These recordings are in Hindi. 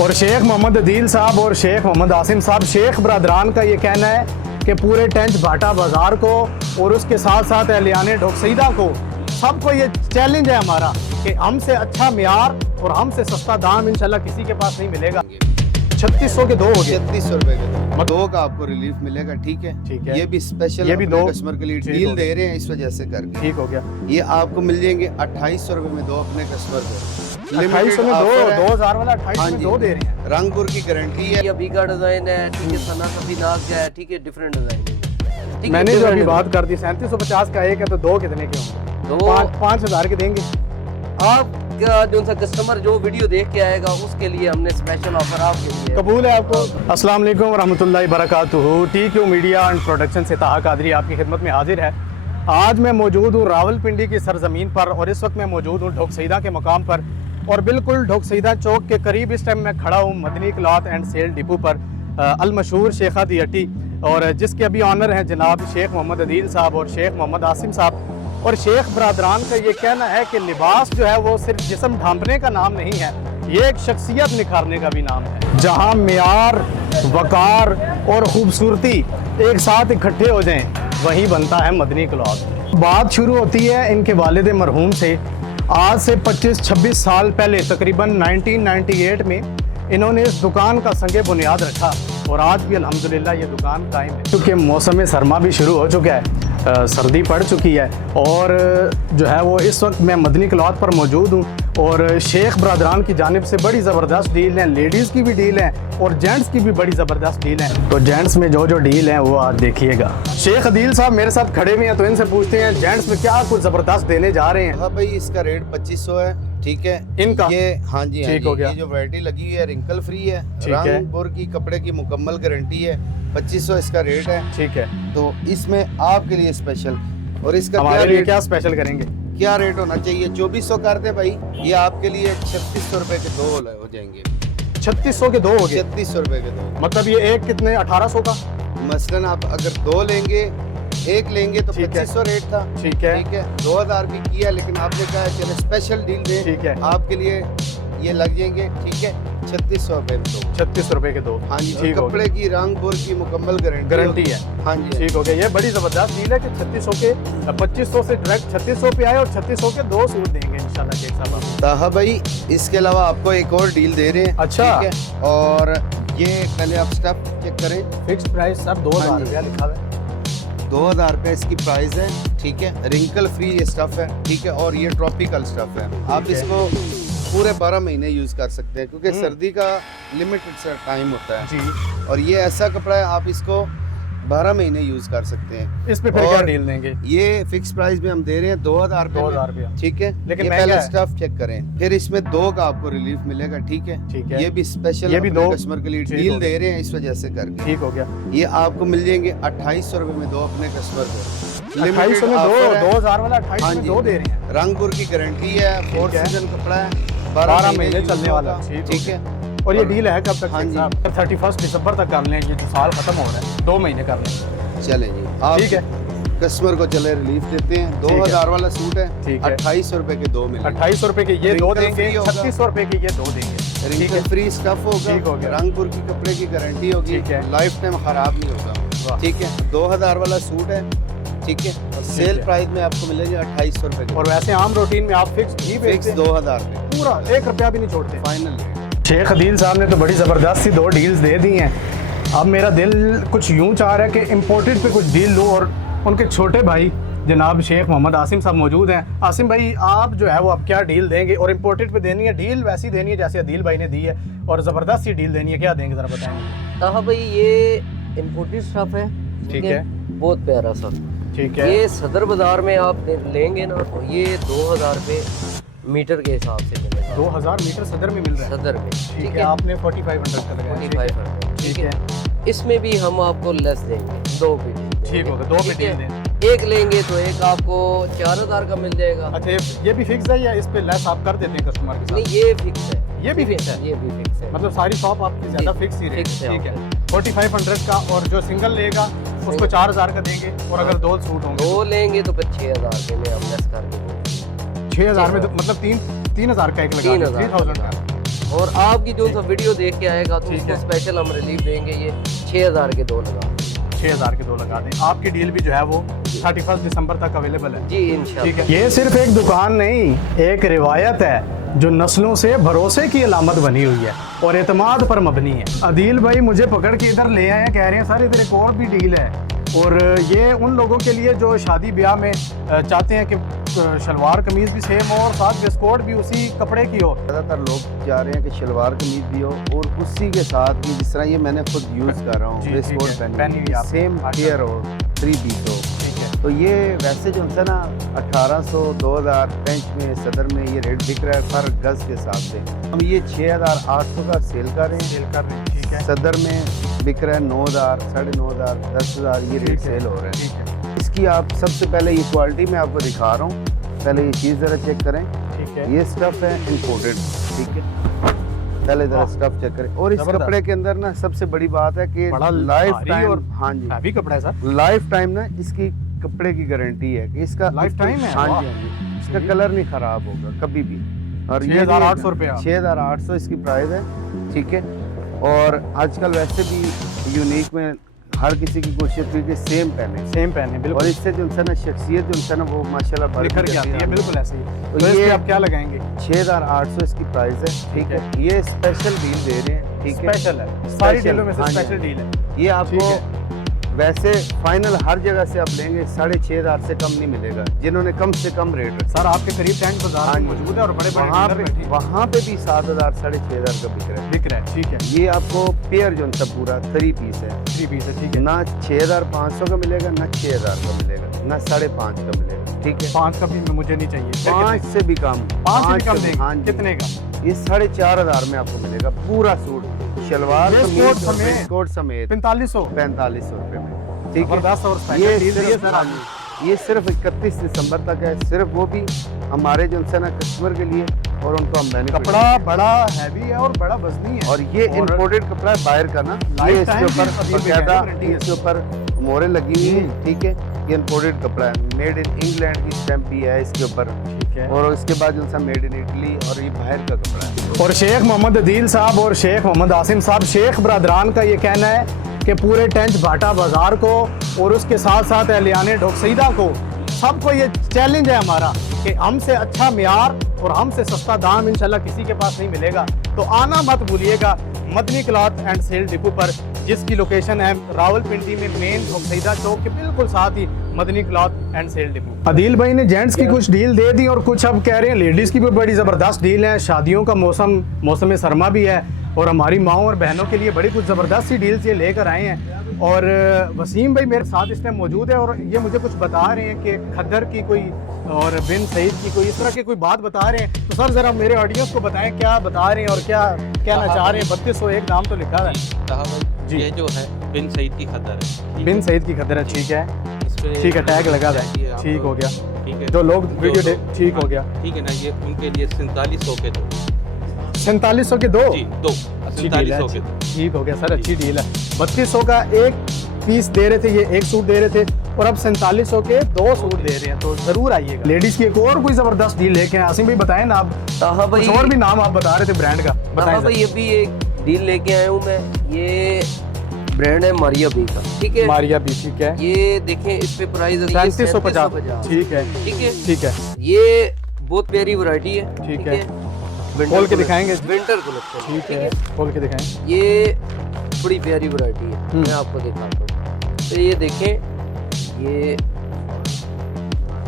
और शेख मोहम्मद अदील साहब और शेख मोहम्मद आसिम साहब, शेख बरदरान का ये कहना है कि पूरे टेंच भाटा बाज़ार को और उसके साथ साथ एहलियाने ढोकसईदा को, सबको ये चैलेंज है हमारा कि हमसे अच्छा मियार और हमसे सस्ता दाम इंशाल्लाह किसी के पास नहीं मिलेगा। 3600 के दो हो गए, 3600 रुपए के दो का आपको रिलीफ मिलेगा। ठीक है, ये भी स्पेशल, ये भी दो कस्टमर के लिए डील दे रहे हैं इस वजह से करके। ठीक हो गया। ये आपको मिल जाएंगे 2800 रुपए में दो अपने कस्टमर को। 2800 में दो, 2000 वाला 2800 में दो दे रहे हैं। रंगपुर की गारंटी है। ये बीघा डिजाइन है, ठीक है, सना सफी नाक है, ठीक है, डिफरेंट डिजाइन है। मैंने जो अभी बात कर दी 3750 का एक है, तो दो कितने के होंगे? दो 5000 के देंगे आप का जो सा कस्टमर जो वीडियो देख के आएगा उसके लिए हमने स्पेशल ऑफर आपके लिए। कबूल है आपको। अस्सलाम वालेकुम रहमतुल्लाहि बरकातुहू। TQ मीडिया एंड प्रोडक्शन से ताहा कादरी आपकी खिदमत में हाजिर है। आज मैं मौजूद हूँ रावलपिंडी की सरजमीन पर और इस वक्त मैं मौजूद हूँ ढोकसईदा के मकाम पर और बिल्कुल ढोकसईदा चौक के करीब इस टाइम मैं खड़ा हूँ Madni cloth and sale depot पर, अल मशहूर शेखा दी हट्टी, और जिसके अभी ऑनर हैं जनाब शेख मोहम्मद अदील साहब और शेख मोहम्मद आसिम साहब। और शेख बरदरान का ये कहना है कि लिबास जो है वो सिर्फ जिस्म ढांपने का नाम नहीं है, ये एक शख्सियत निखारने का भी नाम है। जहाँ मियार, वकार और खूबसूरती एक साथ इकट्ठे हो जाएं, वहीं बनता है मदनी क्लॉथ। बात शुरू होती है इनके वालिद मरहूम से। आज से 25-26 साल पहले तकरीबन 1998 में इन्होंने इस दुकान का संगे बुनियाद रखा और आज भी अल्हम्दुलिल्लाह ये दुकान कायम है। क्योंकि मौसम सरमा भी शुरू हो चुका है, सर्दी पड़ चुकी है और जो है वो इस वक्त मैं मदनी क्लॉथ पर मौजूद हूँ और शेख बरदरान की जानिब से बड़ी ज़बरदस्त डील है। लेडीज़ की भी डील है और जेंट्स की भी बड़ी ज़बरदस्त डील है। तो जेंट्स में जो जो डील है वो आज देखिएगा। शेख अदील साहब मेरे साथ खड़े हुए हैं, तो इनसे पूछते हैं जेंट्स में क्या कुछ ज़बरदस्त देने जा रहे हैं। हाँ भाई, इसका रेट 2500 है। ठीक है, इनका ये हाँ जी, ठीक हो गया। ये जो वैरायटी लगी हुई है रिंकल फ्री है, ठीक है। रंगपुर की कपड़े की मुकम्मल गारंटी है। 2500 इसका रेट है। ठीक है, तो इसमें आपके लिए स्पेशल, और इसका हमारे क्या लिए रेट, क्या स्पेशल करेंगे? क्या रेट होना चाहिए? 2400 कर दे भाई, ये आपके लिए 3600 रुपए के दो हो जाएंगे। 3600 के दो हो गए, 3600 रुपए के दो। मतलब ये एक कितने 1800 का? मसलन आप अगर दो लेंगे, एक लेंगे तो ठीक है। 2500 रेट था। ठीक है, ठीक है, 2000 भी किया, लेकिन आपने कहा चलो स्पेशल डील दे, ठीक है, आपके लिए ये लग जाएंगे। ठीक है, 3600 रुपए में दो। 3600 रुपए के दो। हाँ जी, और ठीक हो कपड़े की रंगपुर की मुकम्मल गारंटी है। हाँ जी, ठीक हो गया। ये बड़ी जबरदस्त डील है कि 3600 के 2500 से डायरेक्ट 3600 पे आए और 3600 के दो सूट देंगे इंशाल्लाह शेख साहब। ताहा भाई, इसके अलावा आपको एक और डील दे रहे हैं। अच्छा। ठीक है, और ये पहले आप स्टफ चेक करें। फिक्स प्राइस सर 2000 हाँ जी। रुपया लिखा हुआ है। 2000 रुपये इसकी प्राइस है। ठीक है, रिंकल फ्री ये स्टफ है। ठीक है, और ये ट्रॉपिकल स्टफ है। आप है। इसको पूरे 12 महीने यूज कर सकते हैं, क्योंकि हम्म। सर्दी का लिमिटेड टाइम होता है। जी, और ये ऐसा कपड़ा है, आप इसको 12 महीने यूज कर सकते हैं। इस पे फिर और क्या डील देंगे? ये फिक्स प्राइस में हम दे रहे हैं 2000 रुपये 2000 रुपया। ठीक है, लेकिन ये महंगा पहले है। स्टफ चेक करें, फिर इसमें दो का आपको रिलीफ मिलेगा। ठीक है, ठीक है, ये भी स्पेशल, ये भी दो कस्टमर के लिए ठीक डील हो दे रहे हैं इस वजह से करके। ठीक हो गया। ये आपको मिल जाएंगे 2800 रुपए में दो अपने कस्टमर को। 2800 में दो, 2000 वाला 2800 हाँ में जी। दो दे रहे हैं। रंगपुर की गारंटी है, 4 ठीक है। सीजन कपड़ा है, 12 महीने यूज चलने वाला। होगा। ठीक ठीक है, और ये डील है कब तक? हाँ शेख जी। साहब 31 दिसंबर तक कर लें, ये जो साल खत्म हो रहा है 2 महीने कर लें। चले जी, आप ठीक है, कस्टमर को चले रिलीफ देते हैं। 2000 वाला सूट है, ठीक है। 2800 रुपए के दो मिलेंगे। 2800 रुपए के ये दो Wrinkle देंगे, free होगा। 3600 रुपए के ये दो देंगे। ठीक रिंकल है, फ्री स्टफ ठीक हो होगा, गया। रंगपुर की कपड़े की गारंटी होगी, ठीक है। लाइफ टाइम खराब नहीं होगा। वाह। ठीक है, 2000 वाला सूट है। ठीक है, और सेल है। प्राइस में आपको मिलेगा 2800 रुपए और वैसे आम रूटीन में आप फिक्स ही फिक्स बेचते हैं, 2000 रुपए पूरा 1 रुपया भी नहीं छोड़ते। Final rate. शेख अदील साहब ने तो बड़ी ज़बरदस्त सी दो डील्स दे दी हैं। अब मेरा दिल कुछ यूं चाह रहा है कि इम्पोर्टेड पे कुछ डील लूँ, और उनके छोटे भाई जनाब शेख मोहम्मद आसिम साहब मौजूद हैं। आसिम भाई, आप जो है वो अब क्या डील देंगे? और इम्पोर्टेड पे देनी है डील वैसी देनी है जैसे अदील भाई ने दी है, और ज़बरदस्त सी डील देनी है, क्या देंगे ज़रा बताएंगे? ताहा भाई, ये इम्पोर्टेड स्टफ है। ठीक है, बहुत प्यारा सा। ठीक है, ये सदर बाजार में आप लेंगे ना तो ये 2000 रुपये मीटर के हिसाब से मिलेगा। 2000 मीटर सदर में मिल रहा है। सदर में ठीक है, आपने 4500 का लगाया। 4500। ठीक है, इसमें भी हम आपको लेस देंगे, दो भी देंगे। ठीक होगा, दो पे ठीक डील है। दें। एक लेंगे तो एक आपको 4000 का मिल जाएगा। अच्छा, ये भी फिक्स है या इस पे लेस आप कर देते हैं कस्टमर के नहीं, साथ? ये फिक्स है। ये भी फिक्स है, ये भी फिक्स है। मतलब सारी शॉप आपकी ज़्यादा फिक्स ही रेट। फिक्स है, ठीक है, 4500 का, और जो सिंगल लेगा उसको 4000 का देंगे, और अगर दो सूट होंगे दो लेंगे तो फिर 6000 रुपये में हम लेस कर देंगे। 6000 में, तो मतलब 3000 का एक लगा 3000 3000 का। और आपकी जो सा वीडियो देख के आएगा तो ठीक उसको है। स्पेशल हम रिलीफ देंगे। ये 6000 के 2 लगा। 6000 के 2 लगा दें। आपकी डील भी जो है वो 31 दिसंबर तक अवेलेबल है। जी इंशाल्लाह। ठीक है। ये सिर्फ एक दुकान नहीं, एक रिवायत है जो नस्लों से भरोसे की अलामत बनी हुई है और एतमाद पर मबनी है। अदील भाई मुझे पकड़ के इधर ले आए हैं, कह रहे हैं सर इधर एक और भी डील है, और ये उन लोगों के लिए जो शादी ब्याह में चाहते हैं कि शलवार कमीज भी सेम हो और साथ वेस्टकोट भी उसी कपड़े की हो। ज़्यादातर लोग चाह रहे हैं कि शलवार कमीज भी हो और उसी के साथ ही जिस तरह ये मैंने खुद यूज़ कर रहा जी, हूँ ठीक है, पहनी पहनी हुई आप। सेम पेयर हो 3 पीस हो। ठीक है। तो ये वैसे जो है ना 1800 2000 फ्रेंच में सदर में ये रेट बिक रहा है पर गज के हिसाब से। हम ये 6800 का सेल कर रहे हैं, सेल कर रहे हैं। ठीक है। सदर में बिक रहा है 9000 9,500 10,000 ये रेट ठीक है। सेल हो रहे हैं। ठीक है। इसकी आप सबसे पहले ये क्वालिटी मैं आपको दिखा रहा हूँ, पहले ये चीज़ ज़रा चेक करें। ठीक है। ये स्टफ है इंपोर्टेड, ठीक है। पहले जरा वाह। स्टफ चेक करें। और इस जबरदस्त। कपड़े के अंदर ना सबसे बड़ी बात है कि बड़ा लाइफ भारी टाइम, और हाँ जी, हैवी कपड़ा है सर। लाइफ टाइम ना इसकी कपड़े की गारंटी है कि इसका लाइफ टाइम है? हाँ वाह। जी, हाँ जी, इसका जी। कलर नहीं खराब होगा कभी भी। और ये 6,800 रुपया। 6,800 इसकी प्राइस है, ठीक है। और आजकल वैसे भी यूनिक में हर किसी की कोशिश हुई कि सेम पहने, सेम पहने और बिल्कुल इससे जो है ना शख्सियत जो है ना वो माशाल्लाह बढ़ निखर के जाती आती है। बिल्कुल ऐसे ही। तो तो ये ये आप क्या लगाएंगे? 6,800 इसकी प्राइस है, ठीक है। ये स्पेशल डील दे रहे हैं, ठीक है। स्पेशल है, सारी स्पेशल, डीलों में से हाँ जी। स्पेशल डील है। ये ठीक आपको है। वैसे फाइनल हर जगह से आप लेंगे 6,500 से कम नहीं मिलेगा, जिन्होंने कम से कम रेट रखा। सर आपके करीब टेंट बाजार हाँ में जी। मौजूद है और बड़े बड़े वहाँ डीलर बैठे हैं। वहाँ पे भी 7,000 6,500 का बिक रहा है। बिक रहा है। ठीक है। ये आपको पेयर जो है पूरा 3 पीस है, 3 पीस है। ठीक है। ना 6,500 का मिलेगा, ना 6,000 का मिलेगा, ना 5,500 का मिलेगा, ठीक है। 5 का भी मुझे नहीं चाहिए। 5 से भी कम, 5 से भी कम देंगे। हाँ जी। कितने का? ये 4,500 में आपको मिलेगा पूरा सूट, शलवार वेस्टकोट कमीज और समेत। वेस्टकोट समेत 4500। 4500 रुपए में, ठीक है। जबरदस्त और ये स्पेशल डील है सर हाँ आपकी। जी, ये सिर्फ 31 दिसंबर तक है, सिर्फ वो भी हमारे जो है ना कस्टमर के लिए, और उनको हम बेनिफिट कपड़ा बड़ा हैवी है और बड़ा वजनी है। और ये इंपोर्टेड कपड़ा है बाहर का ना, ये इसके time ऊपर की अभी बकायदा गारंटी है। इसके ऊपर मोहरें लगी हुई हैं, ठीक है। ये इंपोर्टेड कपड़ा है, मेड इन इंग्लैंड की स्टैंप भी है इसके ऊपर, ठीक है। और उसके बाद जो सा मेड इन इटली, और ये बाहर का कपड़ा है। और शेख मोहम्मद अदील साहब और शेख मोहम्मद आसिम साहब, शेख बरदरान का ये कहना है कि पूरे टेंच भाटा बाजार को और उसके साथ साथ एहलियाने ढोकसईदा को, सबको ये चैलेंज है हमारा कि हमसे अच्छा मियार और हमसे सस्ता दाम इंशाल्लाह किसी के पास नहीं मिलेगा। तो आना मत भूलिएगा Madni cloth and sale depot पर, जिसकी लोकेशन है रावलपिंडी में मेन ढोकसईदा चौक के बिल्कुल साथ ही Madni cloth and sale depot. Adeel भाई ने जेंट्स की कुछ डील दे दी और कुछ अब कह रहे हैं लेडीज़ की भी बड़ी ज़बरदस्त डील है। शादियों का मौसम सरमा भी है और हमारी माओ और बहनों के लिए बड़ी कुछ ज़बरदस्त सी डील्स ये लेकर आए हैं। और वसीम भाई मेरे साथ इस टाइम मौजूद है और ये मुझे कुछ बता रहे हैं कि खद्दर की कोई और बिन सईद की कोई इस तरह की कोई बात बता रहे हैं। तो सर ज़रा मेरे ऑडियंस को बताएं क्या बता रहे हैं और क्या कहना चाह रहे हैं। 3201 दाम तो लिखा है जी। ये जो है बिन सईद की खद्दर है। बिन सईद की खद्दर है, ठीक है। इसपे ठीक है, टैग लगा था, ये आप- ठीक हो गया। ठीक है। जो लोग वीडियो जो- ठीक हो गया। ठीक है ना, ये उनके लिए 4700 के दो। 4700 के 2 जी, दो अच्छी डील है। 4700 के दो। ठीक हो गया सर, अच्छी डील है। 3200 का एक पीस दे रहे थे, ये एक सूट दे रहे थे, और अब 4700 के 2 सूट दे रहे हैं। तो जरूर आइएगा। लेडीज की एक और कोई जबरदस्त डील लेके आए। आसिम भाई बताएं ना आप, ताहा भाई, कुछ और भी नाम आप बता रहे थे ब्रांड का, बताएं ताहा भाई सर। ये भी एक डील लेके आया हूँ मैं। ये ब्रांड है मारिया बी का, ठीक है। मारिया भी, ठीक है। ये देखें इस पे प्राइस है 3750, ठीक है। ठीक है। ठीक है, ये बहुत प्यारी वैरायटी है, ठीक है। Winter खोल के collection- दिखाएंगे? विंटर कलेक्शन, ठीक है, खोल के दिखाएं। ये बड़ी प्यारी वैरायटी है, मैं आपको दिखाता हूँ। तो ये देखें, ये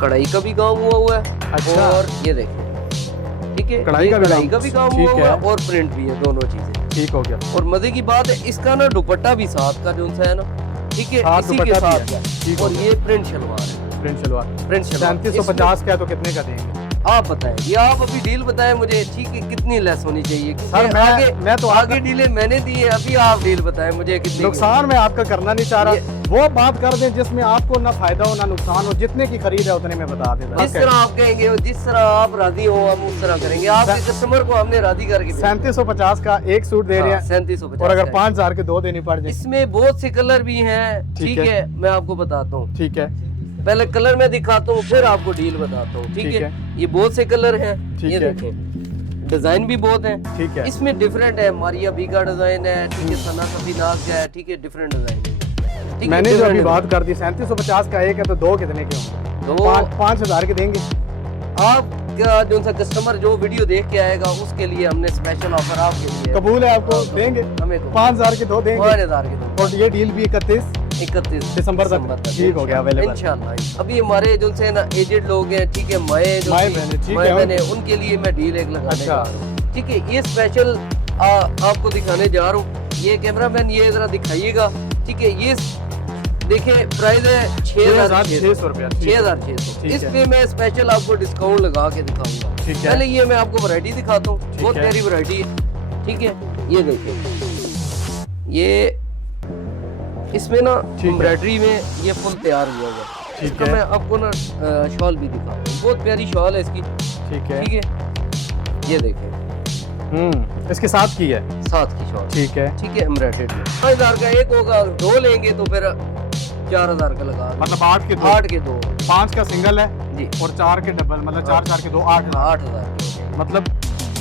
कढ़ाई का भी काम हुआ है, अच्छा। और ये देखें, ठीक है, कढ़ाई ये का भी कढ़ाई काम, का भी काम ठीक हुआ है। है और प्रिंट भी है, दोनों चीजें। ठीक हो गया। और मजे की बात है इसका ना दुपट्टा भी साथ का जो सा है ना, ठीक है, साथ इसी के दुपट्टा भी साथ है, का। ठीक हो और गया। ये प्रिंट शलवार है, प्रिंट शलवार प्रिंट शलवार। 3750 का है, तो कितने का देंगे? आप बताएं, ये आप अभी डील बताएं मुझे, ठीक है, कितनी लेस होनी चाहिए? सर मैं तो आगे डीलें मैंने दी है, अभी आप डील बताएं मुझे कितनी। नुकसान मैं आपका करना नहीं चाह रहा। वो बात कर दें जिसमें आपको ना फायदा हो ना नुकसान हो, जितने की खरीद है उतने में बता दें। जिस तरह आप कहेंगे, जिस तरह आप राजी हो, हम उस तरह करेंगे। आपके कस्टमर को हमने राजी करके 3750 का एक सूट दे रहे हैं, 3750। और अगर 5000 के 2 देनी पड़ जाए, इसमें बहुत से कलर भी हैं, ठीक ठीक है। है, मैं आपको बताता हूँ। ठीक है। पहले कलर मैं दिखाता हूँ, फिर आपको डील बताता हूँ, ठीक ठीक है। ये बहुत से कलर हैं, ठीक ये है। देखें, डिजाइन भी बहुत है। ठीक है। इसमें डिफरेंट है, मारिया बी का डिजाइन है, ठीक है, सना सफीनाज का है, ठीक है, डिफरेंट डिजाइन है। ठीक है, मैंने जो different अभी है। बात कर दी 3750 का एक है, तो दो कितने के होंगे? दो 5,000 के देंगे? आपका जो सा कस्टमर जो वीडियो देख के आएगा उसके लिए हमने स्पेशल ऑफर आपके लिए कबूल है आपको? देंगे हमें तो 5,000 के दो देंगे। 5,000 के दो। और ये डील भी 31 दिसंबर तक ठीक हो गया अवेलेबल। इंशाल्लाह। अभी हमारे जो से ना एजेड लोग हैं, ठीक है, माए जो माए बहनें, ठीक माए है, बहनें, उनके लिए मैं डील एक लगा अच्छा। ठीक है, ये स्पेशल आपको दिखाने जा रहा हूँ। ये कैमरामैन ये जरा दिखाइएगा, ठीक है, ये देखिए प्राइस है 6,600 रुपया। 6,600। ठीक इस है। पे मैं स्पेशल आपको डिस्काउंट लगा के दिखाऊंगा। ठीक है। पहले ये मैं आपको वैरायटी दिखाता हूँ, बहुत है। प्यारी वैरायटी है। ठीक है, ये देखिए, ये इसमें ना है। एम्ब्रॉयडरी में ये फुल तैयार हुआ हुआ है। ठीक इसका है। मैं आपको ना शॉल भी दिखाता हूँ, बहुत प्यारी शॉल है इसकी। ठीक है। ठीक है, ये देखिए, इसके साथ की है। साथ की शॉल। ठीक है। ठीक है, एम्ब्रॉयडर्ड में 5,000 का एक होगा, दो लेंगे तो फिर 4,000 का लगा। मतलब 8 के दो। 8 के दो 5 का सिंगल है जी, और 4 के डबल, मतलब 4 के दो 8,000। 8,000 के। मतलब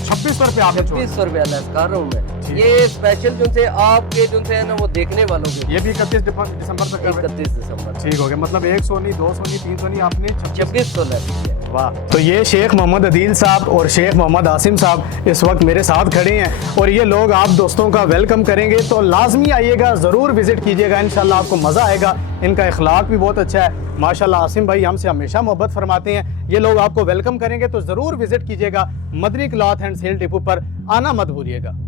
2600 रुपये आपने छोड़ 2600 रुपया लेस कर रहा हूँ मैं। ठीक। ये स्पेशल जो से आपके जो से है ना वो देखने वालों के ये भी 31 दिसंबर तक कर रहे हैं। 31 दिसंबर ठीक हो गया, मतलब 100 नहीं, 200 नहीं, 300 नहीं, आपने 2600 लेस किया। वाह। तो ये शेख मोहम्मद अदील साहब और शेख मोहम्मद आसिम साहब इस वक्त मेरे साथ खड़े हैं और ये लोग आप दोस्तों का वेलकम करेंगे, तो लाजमी आइएगा, ज़रूर विजिट कीजिएगा, इंशाल्लाह आपको मज़ा आएगा। इनका इखलाक भी बहुत अच्छा है माशाल्लाह। आसिम भाई हमसे हमेशा मोहब्बत फरमाते हैं। ये लोग आपको वेलकम करेंगे, तो ज़रूर विजिट कीजिएगा। Madni cloth and sale depot पर आना मत भूलिएगा।